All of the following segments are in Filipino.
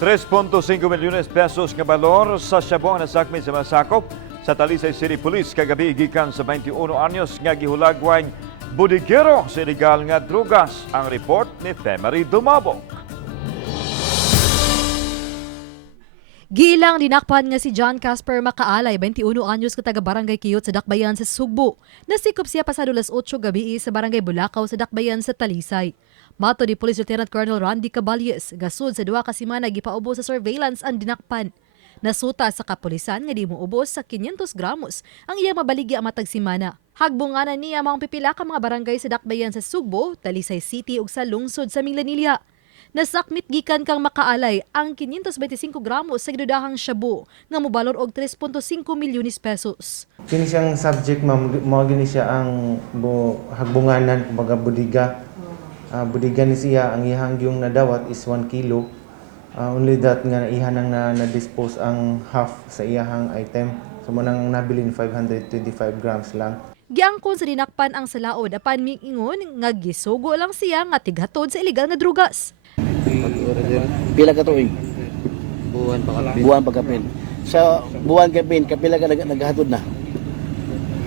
3.5 milyones pesos nga balor sa shabu ang nasakmi sa masakop sa Talisay City Police kagabi gikan sa 21 anyos nga gihulagway budigero sa illegal nga drugas. Ang report ni Femery Dumabok. Giilang dinakpan nga si John Casper Makaalay, 21 anyos ka taga Barangay Kiyot sa Dakbayan sa Sugbo. Nasikop siya pasado las 8 gabi sa Barangay Bulacau sa Dakbayan sa Talisay. Mato ni Police Lieutenant Colonel Randy Caballes, gasud sa duha ka semana gipaubo sa surveillance ang dinakpan. Nasuta sa kapulisan nga di mo ubos sa 500 gramos ang iyang mabaligya matag semana. Hagbunganan niya mga pipila ka mga barangay sa Dakbayan sa Sugbo, Talisay City ug sa lungsod sa Minglanilla. Nasakmit gikan kang Makaalay ang 525 gramos sa gidudahang shabu nga mobalor og 3.5 milyones pesos. Kini siyang subject ma'am, mao gini siya ang hagbunganan kumbaga budiga. Budiga ni siya ang ihang yung nadawat is 1 kilo. Only that nga ihan ang na-dispose ang half sa iyahang item. So mo nang nabilin 525 grams lang. Giangkon sa dinakpan ang salaod apan miingon nga gisugo lang siya nga tighatod sa illegal nga drugas. Pila ka tuig? Buwan pa kapin. Buwan pa kapin. Sa buwan kapin, kapila ka naghatod na?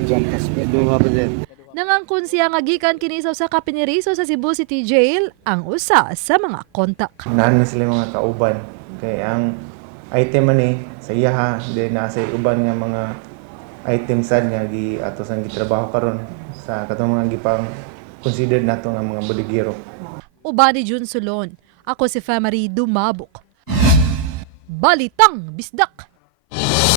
John Casper. Duha pa din. Nangangkon siya nga gikan kini sa kapiniriso sa Cebu City Jail ang usa sa mga kontak. Naan na sila mga kauban. Kay ang item ani sa iyaha, then nasa uban nga mga item sad nga gi ato sang gitrabaho karon sa katong mga gipang considered nato nga mga bodigero. Uban ni Jun Sulon, ako si Femery Dumabok. Balitang Bisdak.